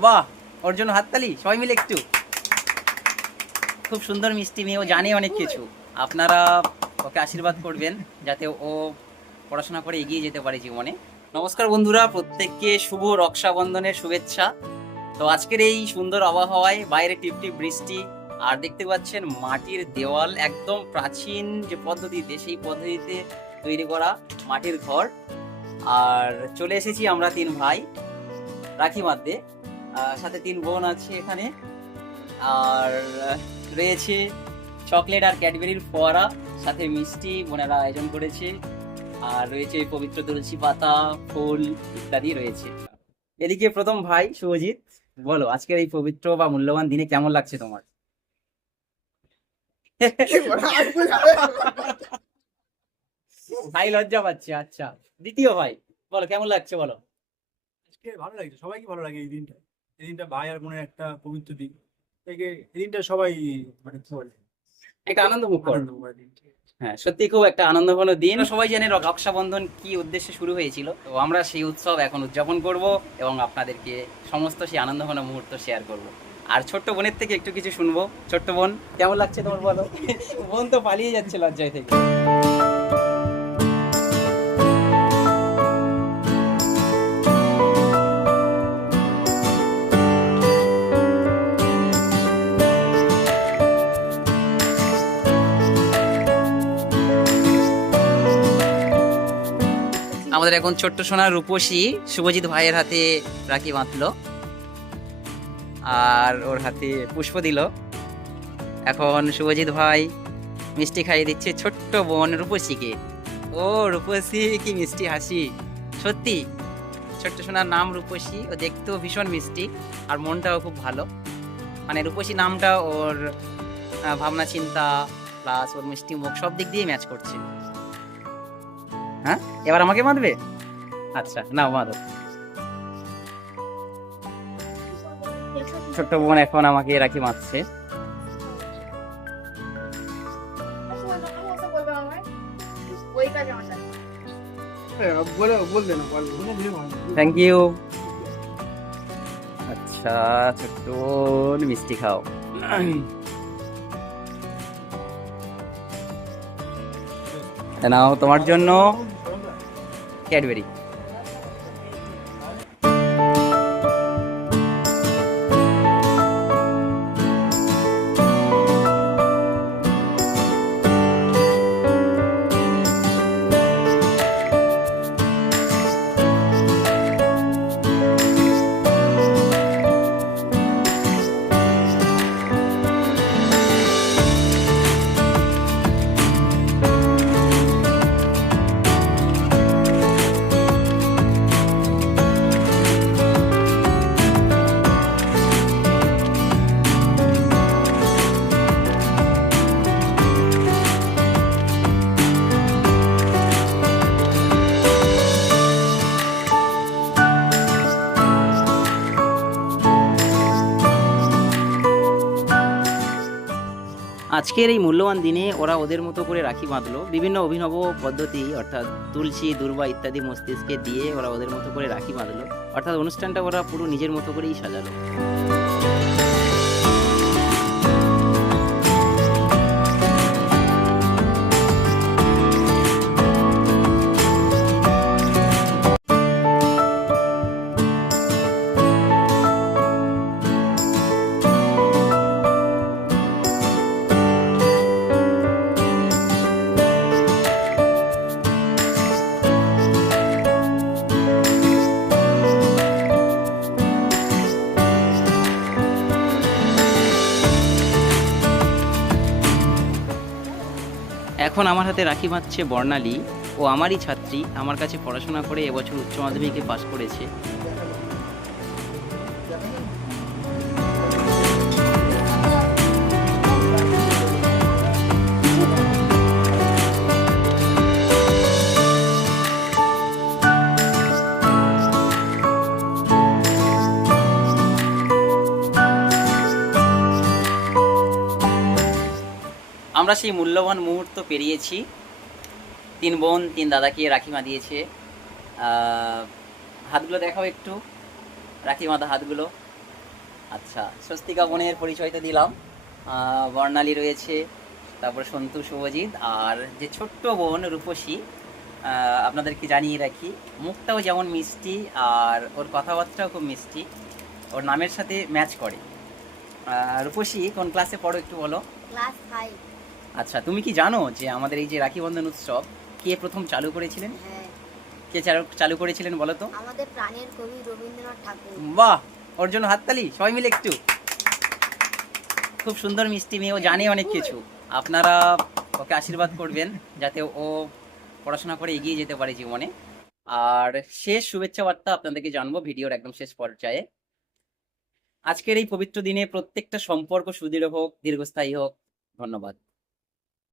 বাহ ওর জন্য হাততালি সবাই মিলে একটু। খুব সুন্দর মিষ্টি মেয়ে ও জানে অনেক কিছু। আপনারা ওকে আশীর্বাদ করবেন যাতে ও পড়াশোনা করে এগিয়ে যেতে পারে জীবনে। নমস্কার বন্ধুরা প্রত্যেককে শুভ রক্ষাবন্ধনের শুভেচ্ছা। তো আজকের এই সুন্দর আবহাওয়ায় বাইরে টিপটিপ বৃষ্টি আর দেখতে পাচ্ছেন মাটির দেওয়াল একদম প্রাচীন যে পদ্ধতিতে সেই পদ্ধতিতে তৈরি করা মাটির ঘর। আর চলে এসেছি আমরা তিন ভাই রাখি আহ, সাথে তিন বোন আছে এখানে। আর রয়েছে চকলেট আর ক্যাডবেরির ফোয়ারা, সাথে মিষ্টি বোনেরা আয়োজন করেছে। আর রয়েছে পবিত্র তুলসী পাতা, ফুল ইত্যাদি রয়েছে। এদিকে প্রথম ভাই, শুভজিৎ, বলো, আজকের এই পবিত্র বা মূল্যবান দিনে কেমন লাগছে তোমার? ভাই লজ্জা পাচ্ছে আচ্ছা। দ্বিতীয় ভাই, বলো, কেমন লাগছে, বলো? ভালো লাগছে, সবাইকে ভালো লাগে এই দিনটা। এই দিনটা ভাই আর বোনের একটা পবিত্র দিন। থেকে এই দিনটা সবাই মানে কি বলে? একটা আনন্দ দিন। হ্যাঁ সত্যি খুব একটা আনন্দঘন দিন। সবাই জানে রক্ষাবন্ধন কি উদ্দেশ্যে শুরু হয়েছিল। তো আমরা সেই উৎসব এখন উদযাপন করব এবং আপনাদেরকে সমস্ত সেই আনন্দঘন মুহূর্ত শেয়ার করব। আর ছোট্ট বোনের থেকে একটু কিছু শুনব। ছোট্ট বোন কেমন লাগছে তোমার বলো? বোন তো পালিয়ে যাচ্ছে লজ্জায় থেকে। আমাদের এখন ছোট্ট সোনার রূপসী শুভজিৎ ভাইয়ের হাতে রাখি বাঁধলো। আর ওর হাতে পুষ্প দিল। এখন শুভজিৎ ভাই মিষ্টি খাইয়ে দিচ্ছে ছোট্ট বোন রূপসীকে। ও রূপসী, কি মিষ্টি হাসি। সত্যি, ছোট্ট সোনার নাম রূপসী, ও দেখতেও ভীষণ মিষ্টি আর মনটাও খুব ভালো। মানে রূপসী নামটা ওর ভাবনা, চিন্তা প্লাস ওর মিষ্টি মুখ সব দিক দিয়ে ম্যাচ করছে। হ্যাঁ? এবার আমাকে বাঁধবে আচ্ছা না বাঁধো ছোট্ট বোন এখন আমাকে রাখি ভালো। থ্যাংক ইউ আচ্ছা ছোট্ট মিষ্টি খাও। নাও তোমার জন্য। कैडबेरी আজকের এই মূল্যবান দিনে ওরা ওদের মতো করে রাখি বাঁধলো। বিভিন্ন অভিনব পদ্ধতি, অর্থাৎ তুলসী, দুর্বা ইত্যাদি মস্তিষ্কে দিয়ে ওরা ওদের মতো করে রাখি বাঁধলো। অর্থাৎ অনুষ্ঠানটা ওরা পুরো নিজের মতো করেই সাজালো। এখন আমার হাতে রাখি বাঁধছে বর্ণালী ও আমারই ছাত্রী। আমার কাছে পড়াশোনা করে এবছর উচ্চ মাধ্যমিকে পাশ করেছে। আমরা সেই মূল্যবান মুহূর্ত পেরিয়েছি। তিন বোন তিন দাদাকে রাখি আহ, হাতগুলো দেখাও একটু। রাখি বাঁধা হাতগুলো। আচ্ছা স্বস্তিকা বোনের পরিচয় তো দিলাম বর্ণালী রয়েছে তারপর সন্তু শুভজিৎ আর যে ছোট্ট বোন রূপসী আপনাদেরকে জানিয়ে রাখি মুখটাও যেমন মিষ্টি আর ওর কথাবার্তাও খুব মিষ্টি। ওর নামের সাথে ম্যাচ করে। রূপসী কোন ক্লাসে পড়ো একটু বলো? ক্লাস ফাইভ আচ্ছা তুমি কি জানো যে আমাদের এই যে রাখি বন্ধন উৎসব কে প্রথম চালু করেছিলেন? হ্যাঁ। কে চালু চালু করেছিলেন বলো তো? আমাদের প্রাণের কবি রবীন্দ্রনাথ ঠাকুর। বাহ! ওর জন্য হাততালি সবাই মিলে একটু। খুব সুন্দর মিষ্টি মেয়ে ও জানে অনেক কিছু। আপনারা ওকে আশীর্বাদ করবেন যাতে ও পড়াশোনা করে এগিয়ে যেতে পারে জীবনে। আর শেষ শুভেচ্ছা বার্তা আপনাদেরকে জানব ভিডিওর একদম শেষ পর্যায়ে। আজকের এই পবিত্র দিনে প্রত্যেকটা সম্পর্ক সুদৃঢ় হোক দীর্ঘস্থায়ী হোক। ধন্যবাদ।